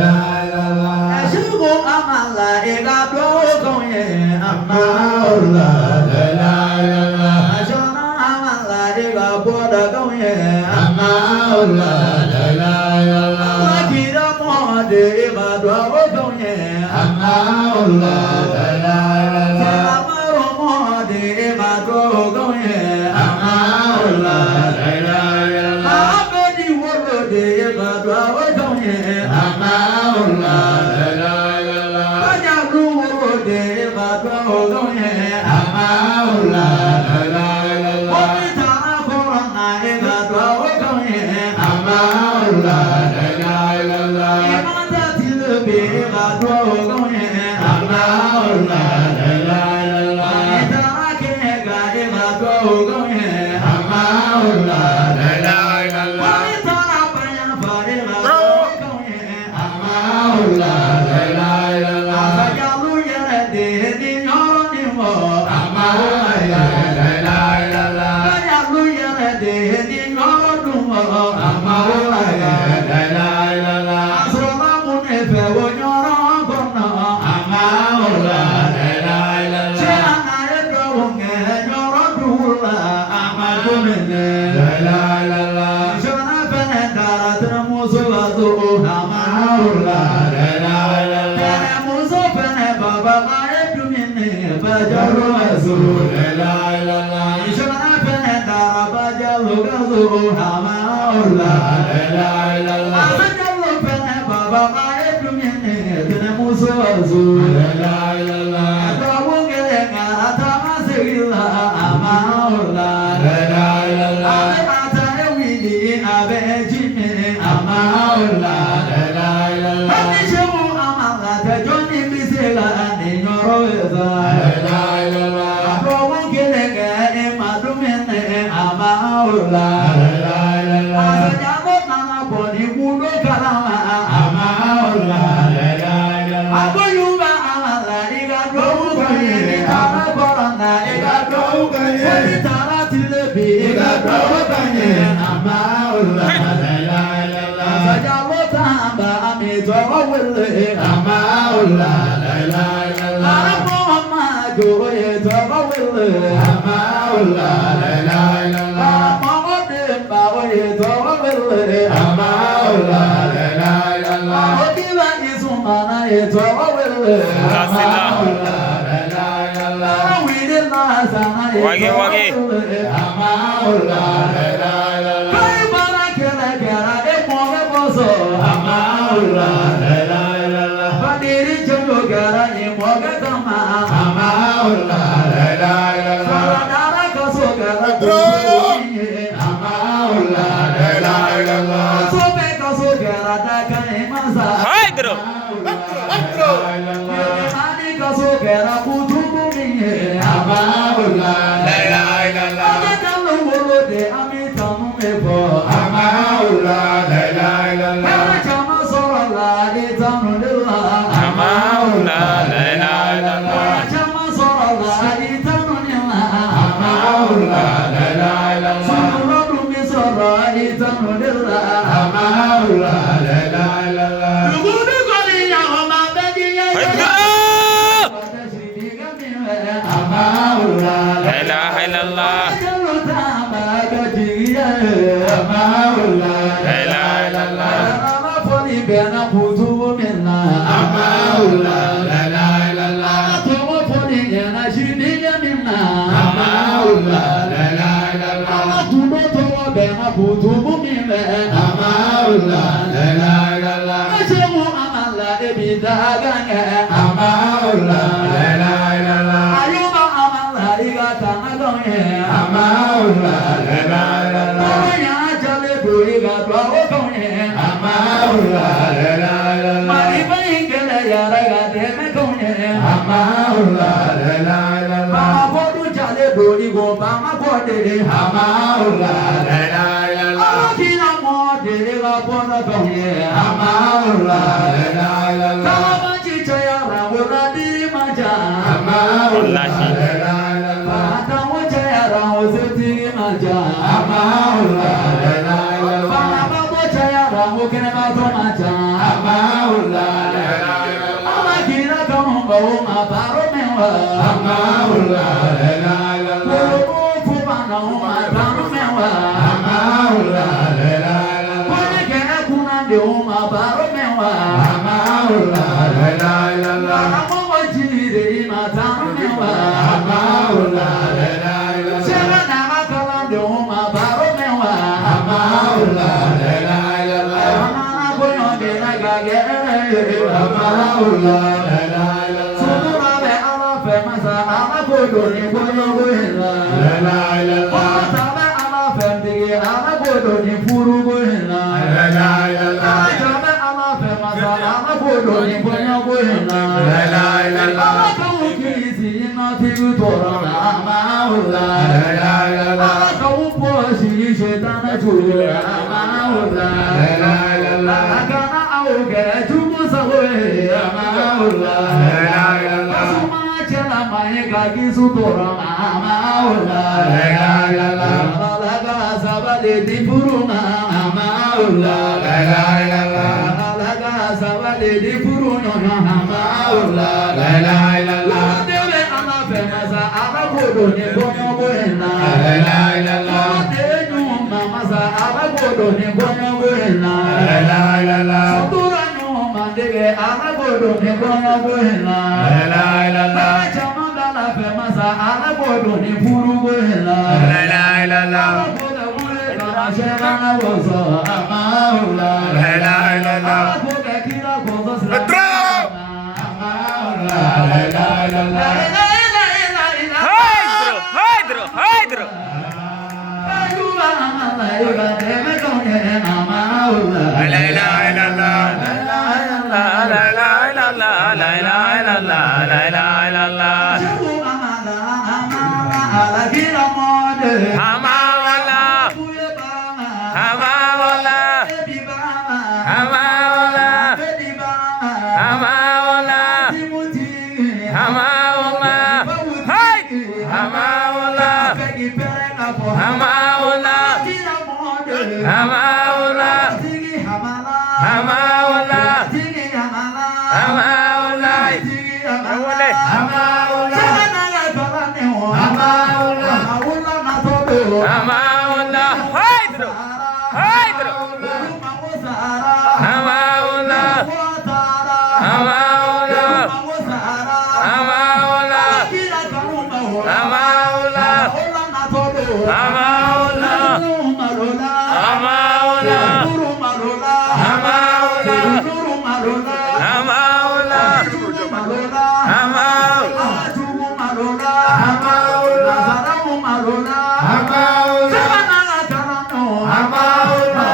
la la la Shugo amala ega dogo ye amma la la la la Shona amala ega boda go ye amma la la la la Akira mo de ega dogo ye amma la la la la Amaro mo de ega dogo ye amma la la la la Abedi wolo de ega dogo ye amma la la la la Anya ruwo de ega dogo ye amma la la la la Omita korona ega dogo ye amma la la la la Imanta tilbe ega dogo ye amma la la la la Ita kega ega dogo ye amma la la la la Omita apanya fa ega dogo ye amma la la la la Asajalu yere de ni nyoro ni mo amma la la la la Asajalu yere de ni nyoro du mo amma la la la la Asrama mune fe wo nyoro kono amma la la la la Chena na edo nge nyoro du la amadu mene la la la la Shona fene dara tere muso la zo amma hama la la la la Tere muso fene baba ma edu mene bajaru azu la la la Shona fene dara bajaru gazu hama la la la la Asajalu fene baba ma edu mene tere muso azu la la la Adawunge ngara tama segila ama ola la la la Ame mata ewili abe jime ama ola la la la Ani shemu amala te joni bisela ani nyoro eza la la la Adawunge nge emadumene ama ola la la la Asajabo nana boni kudo kalama ama ola Aboyuba amala iga dogu kanye Tara korona iga dogu kanye Wani tara tilebi iga dogu kanye ama ola Asajabo tamba amito wawele ama ola Arabo amajo yeto wawele ama ola Arabo odemba yeto wawele ama ola Okiba isumana yeto wawele ama ola Arawide lazana yeto wawele ama ola Kai bara kera kera emoge boso ama ola Badiri jojo kera emoge kama ama ola Saradara kaso kera kusuye ama ola Sope kaso kera daka emasa Haidro. Ani kaso kera kutubu miye ama ola Ame jalu wolo de ami tamu mefo ama ola Kera chama soro la itanu lila ama ola Kera chama soro la itanu lila ama ola Suru dumi soro itanu lila ama ola Dugudu koli ya oma beji ya Haidro. Wada shidi gamiwe ama ola La ilaha illallah. Jalu tama gajiya ama ola La ilaha illallah. Ama foni bena kutubu minna ama ola Atomo foni yana shidi minna ama ola Ama tudo towa bena kutubu minna ama ola Ashemu amala ebidaganya ama ola Ayuba amala igatana gonye ama ola Tawanya jale buiga twawo gonye ama ola Mariba ingele yara gademe gonye ama ola Mama bodu jale buigo mama bodere ama ola Alakina modere ga boda gonye ama ola Kama chichaya rawura diri maja ama ola Bata wajaya rawo diri maja ama ola Baba wajaya rawo kene maja ama wa Amaullah, la ilaha illallah. Ama wajire matame wa Amaullah, la ilaha illallah. Shema na makala de ma baro me wa Amaullah, la ilaha illallah. Ama koyo de na gage Amaullah, la ilaha illallah. Sura be ala fe masa ama koyo ni koyo gohela La ilaha illallah. Tama ala fe dige ama koyo ni furu gohela La ilaha illallah. Tama ala fe masa ama koyo ni koyo gohela La ilaha illallah. Ama koyo kisi na tigu tora Amaullah La ilaha illallah. Ama koyo poshi shetana chulu Amaullah La ilaha illallah. Akana auge chumu sawe Amaullah La ilaha illallah. Asuma chela mai kaki sutora Amaullah La ilaha illallah. Alaga sabale di puruna Amaullah La ilaha illallah. Alaga sabale di puruna Amaullah La ilaha illallah. Dele ama femasa ama kodo ni bono boena La ilaha illallah. Denu mamasa ama kodo ni bono boena La ilaha illallah. Sutura nyuma ndege ama kodo ni bono boena La ilaha illallah. Chama dala femasa ama kodo ni puru boena La ilaha illallah. Amaullah La ilaha illallah. Amaullah, la ilaha illallah. Haydro, haydro. La ilaha illallah. La ilaha illallah. La ilaha illallah. La ilaha illallah. Amaullah. Amaullah. Amaullah. Amaullah. Amaullah. Hey! Amaullah. Amaullah. Amaullah. Amaullah. Amaullah. Amaullah. Haydro. Haydro. Amaullah. Amaullah. Amaullah. Amaullah. Amaullah. Amaullah.